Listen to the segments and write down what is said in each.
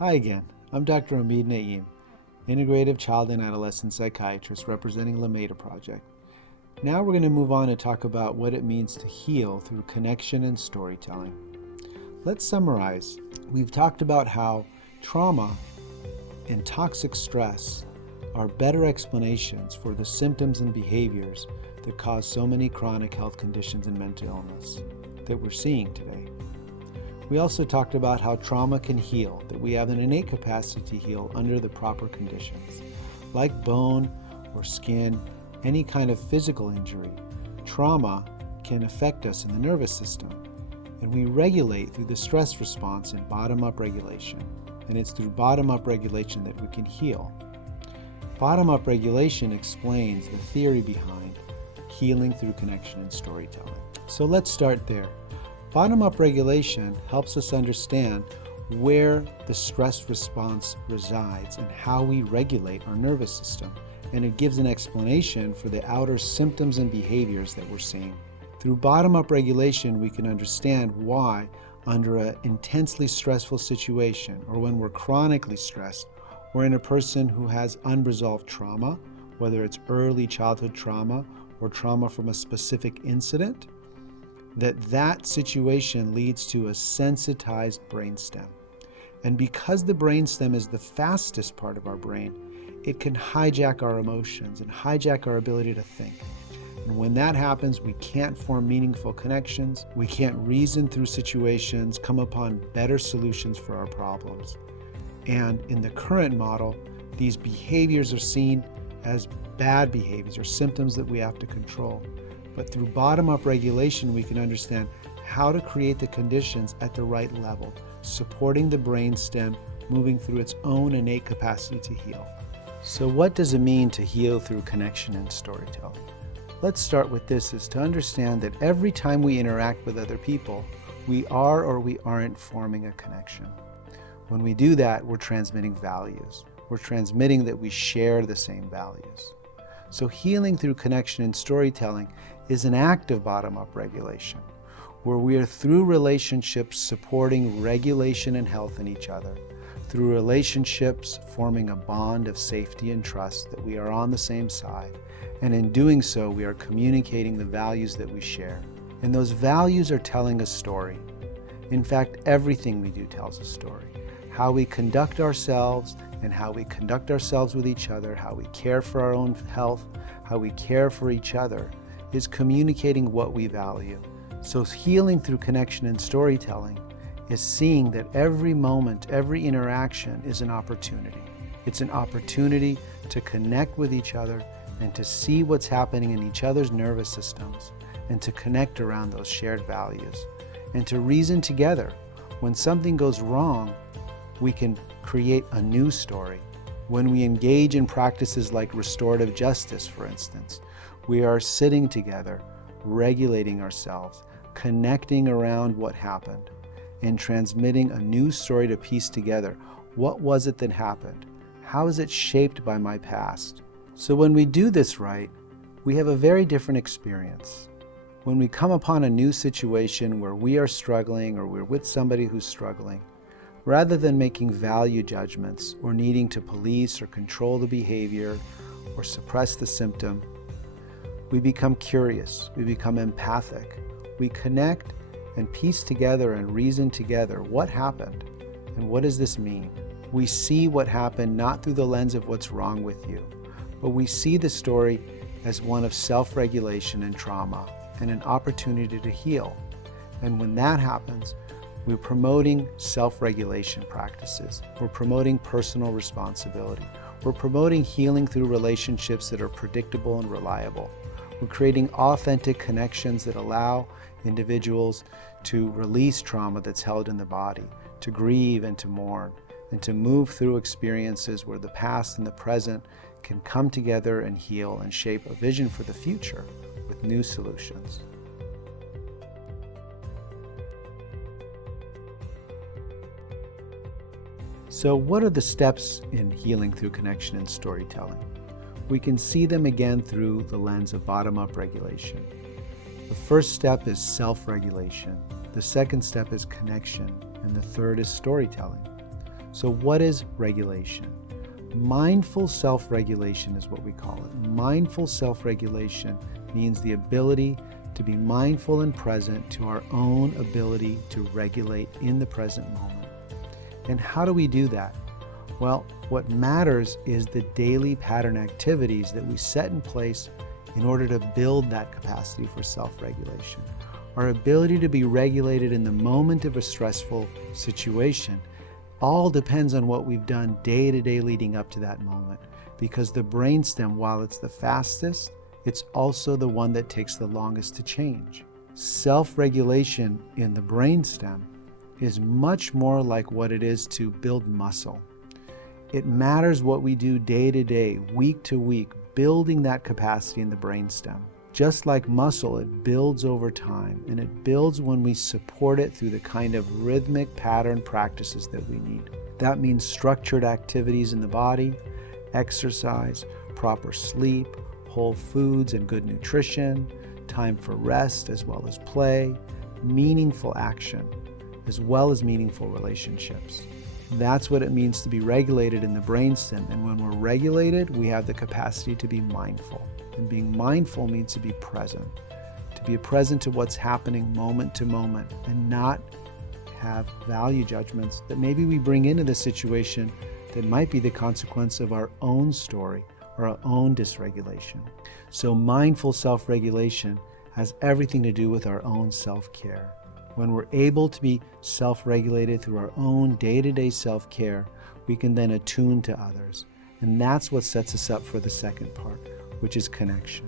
Hi again, I'm Dr. Hamid Naeem, Integrative Child and Adolescent Psychiatrist representing LaMeda Project. Now we're going to move on and talk about what it means to heal through connection and storytelling. Let's summarize. We've talked about how trauma and toxic stress are better explanations for the symptoms and behaviors that cause so many chronic health conditions and mental illness that we're seeing today. We also talked about how trauma can heal, that we have an innate capacity to heal under the proper conditions. Like bone or skin, any kind of physical injury, trauma can affect us in the nervous system. And we regulate through the stress response in bottom-up regulation. And it's through bottom-up regulation that we can heal. Bottom-up regulation explains the theory behind healing through connection and storytelling. So let's start there. Bottom-up regulation helps us understand where the stress response resides and how we regulate our nervous system. And it gives an explanation for the outer symptoms and behaviors that we're seeing. Through bottom-up regulation, we can understand why, under an intensely stressful situation, or when we're chronically stressed, or in a person who has unresolved trauma, whether it's early childhood trauma or trauma from a specific incident, that situation leads to a sensitized brainstem. And because the brainstem is the fastest part of our brain, it can hijack our emotions and hijack our ability to think. And when that happens, we can't form meaningful connections, we can't reason through situations, come upon better solutions for our problems. And in the current model, these behaviors are seen as bad behaviors or symptoms that we have to control. But through bottom-up regulation, we can understand how to create the conditions at the right level, supporting the brainstem, moving through its own innate capacity to heal. So what does it mean to heal through connection and storytelling? Let's start with this, is to understand that every time we interact with other people, we are or we aren't forming a connection. When we do that, we're transmitting values. We're transmitting that we share the same values. So healing through connection and storytelling is an act of bottom-up regulation, where we are through relationships supporting regulation and health in each other, through relationships forming a bond of safety and trust that we are on the same side, and in doing so we are communicating the values that we share. And those values are telling a story. In fact, everything we do tells a story. How we conduct ourselves and how we conduct ourselves with each other, how we care for our own health, how we care for each other, is communicating what we value. So healing through connection and storytelling is seeing that every moment, every interaction is an opportunity. It's an opportunity to connect with each other and to see what's happening in each other's nervous systems and to connect around those shared values and to reason together. When something goes wrong, we can create a new story. When we engage in practices like restorative justice, for instance, we are sitting together, regulating ourselves, connecting around what happened, and transmitting a new story to piece together. What was it that happened? How is it shaped by my past? So when we do this right, we have a very different experience. When we come upon a new situation where we are struggling or we're with somebody who's struggling, rather than making value judgments or needing to police or control the behavior or suppress the symptom, we become curious, we become empathic, we connect and piece together and reason together what happened and what does this mean. We see what happened not through the lens of what's wrong with you, but we see the story as one of self-regulation and trauma and an opportunity to heal. And when that happens, we're promoting self-regulation practices. We're promoting personal responsibility. We're promoting healing through relationships that are predictable and reliable. We're creating authentic connections that allow individuals to release trauma that's held in the body, to grieve and to mourn, and to move through experiences where the past and the present can come together and heal and shape a vision for the future with new solutions. So what are the steps in healing through connection and storytelling? We can see them again through the lens of bottom-up regulation. The first step is self-regulation. The second step is connection. And the third is storytelling. So what is regulation? Mindful self-regulation is what we call it. Mindful self-regulation means the ability to be mindful and present to our own ability to regulate in the present moment. And how do we do that? Well, what matters is the daily pattern activities that we set in place in order to build that capacity for self-regulation. Our ability to be regulated in the moment of a stressful situation all depends on what we've done day to day leading up to that moment, because the brainstem, while it's the fastest, it's also the one that takes the longest to change. Self-regulation in the brainstem is much more like what it is to build muscle. It matters what we do day to day, week to week, building that capacity in the brainstem. Just like muscle, it builds over time, and it builds when we support it through the kind of rhythmic pattern practices that we need. That means structured activities in the body, exercise, proper sleep, whole foods and good nutrition, time for rest as well as play, meaningful action, as well as meaningful relationships. That's what it means to be regulated in the brainstem, and when we're regulated, we have the capacity to be mindful. And being mindful means to be present to what's happening moment to moment, and not have value judgments that maybe we bring into the situation that might be the consequence of our own story or our own dysregulation. So mindful self-regulation has everything to do with our own self-care. When we're able to be self-regulated through our own day-to-day self-care, we can then attune to others. And that's what sets us up for the second part, which is connection.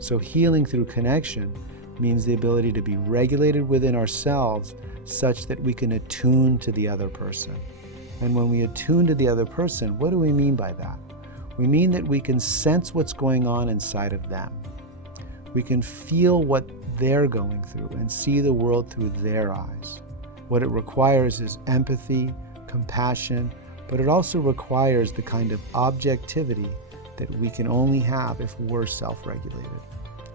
So healing through connection means the ability to be regulated within ourselves such that we can attune to the other person. And when we attune to the other person, what do we mean by that? We mean that we can sense what's going on inside of them. We can feel what they're going through and see the world through their eyes. What it requires is empathy, compassion, but it also requires the kind of objectivity that we can only have if we're self-regulated.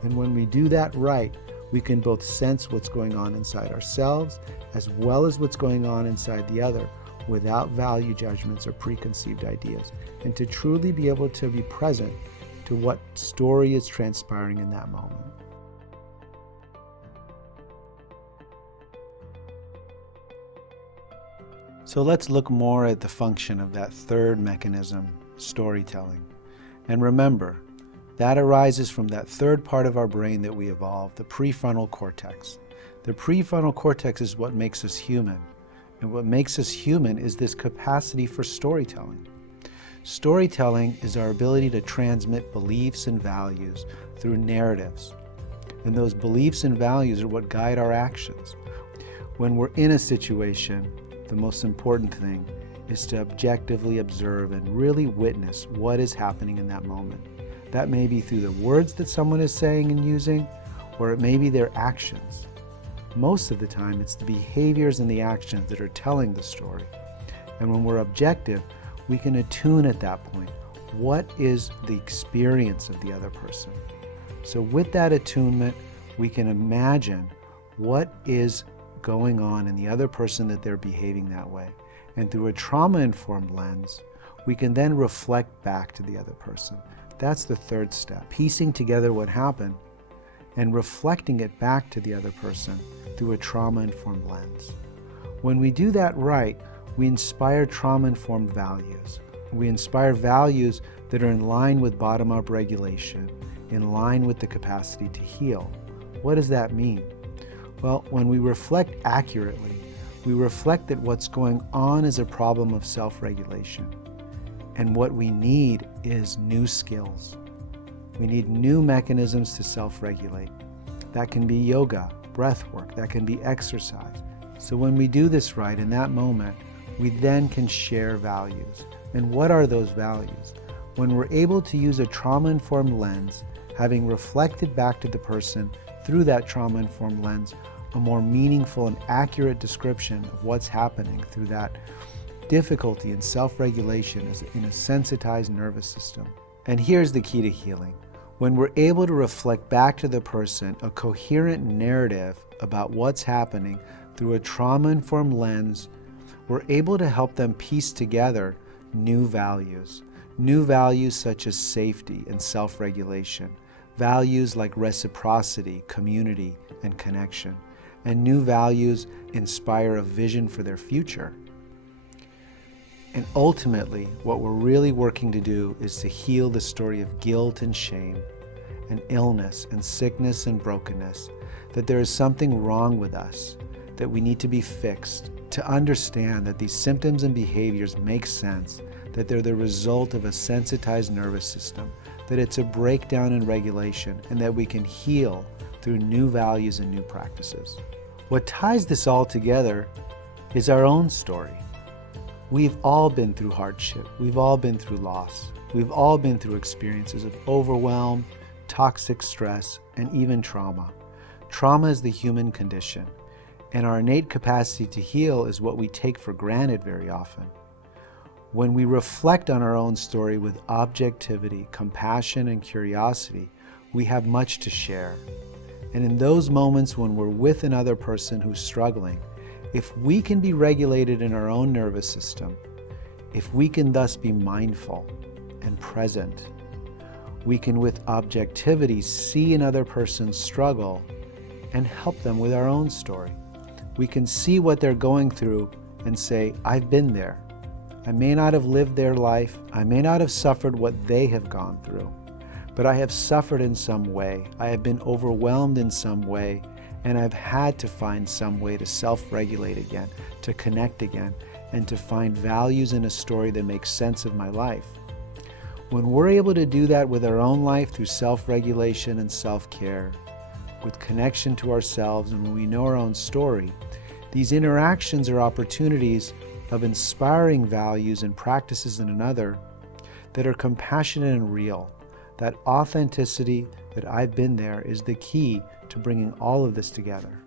And when we do that right, we can both sense what's going on inside ourselves as well as what's going on inside the other without value judgments or preconceived ideas, and to truly be able to be present to what story is transpiring in that moment. So let's look more at the function of that third mechanism, storytelling. And remember, that arises from that third part of our brain that we evolved, the prefrontal cortex. The prefrontal cortex is what makes us human. And what makes us human is this capacity for storytelling. Storytelling is our ability to transmit beliefs and values through narratives. And those beliefs and values are what guide our actions. When we're in a situation, the most important thing is to objectively observe and really witness what is happening in that moment. That may be through the words that someone is saying and using, or it may be their actions. Most of the time, it's the behaviors and the actions that are telling the story. And when we're objective, we can attune at that point. What is the experience of the other person? So with that attunement, we can imagine what is going on in the other person that they're behaving that way. And through a trauma-informed lens, we can then reflect back to the other person. That's the third step, piecing together what happened and reflecting it back to the other person through a trauma-informed lens. When we do that right, we inspire trauma-informed values. We inspire values that are in line with bottom-up regulation, in line with the capacity to heal. What does that mean? Well, when we reflect accurately, we reflect that what's going on is a problem of self-regulation. And what we need is new skills. We need new mechanisms to self-regulate. That can be yoga, breath work, that can be exercise. So when we do this right in that moment, we then can share values. And what are those values? When we're able to use a trauma-informed lens, having reflected back to the person through that trauma-informed lens, a more meaningful and accurate description of what's happening through that difficulty in self-regulation in a sensitized nervous system. And here's the key to healing. When we're able to reflect back to the person a coherent narrative about what's happening through a trauma-informed lens, we're able to help them piece together new values such as safety and self-regulation, values like reciprocity, community, and connection, and new values inspire a vision for their future. And ultimately, what we're really working to do is to heal the story of guilt and shame, and illness and sickness and brokenness, that there is something wrong with us, that we need to be fixed, to understand that these symptoms and behaviors make sense, that they're the result of a sensitized nervous system, that it's a breakdown in regulation, and that we can heal through new values and new practices. What ties this all together is our own story. We've all been through hardship. We've all been through loss. We've all been through experiences of overwhelm, toxic stress, and even trauma. Trauma is the human condition, and our innate capacity to heal is what we take for granted very often. When we reflect on our own story with objectivity, compassion, and curiosity, we have much to share. And in those moments when we're with another person who's struggling, if we can be regulated in our own nervous system, if we can thus be mindful and present, we can with objectivity see another person's struggle and help them with our own story. We can see what they're going through and say, I've been there. I may not have lived their life. I may not have suffered what they have gone through, but I have suffered in some way. I have been overwhelmed in some way, and I've had to find some way to self-regulate again, to connect again, and to find values in a story that makes sense of my life. When we're able to do that with our own life through self-regulation and self-care, with connection to ourselves, and when we know our own story, these interactions are opportunities of inspiring values and practices in another that are compassionate and real. That authenticity, that I've been there, is the key to bringing all of this together.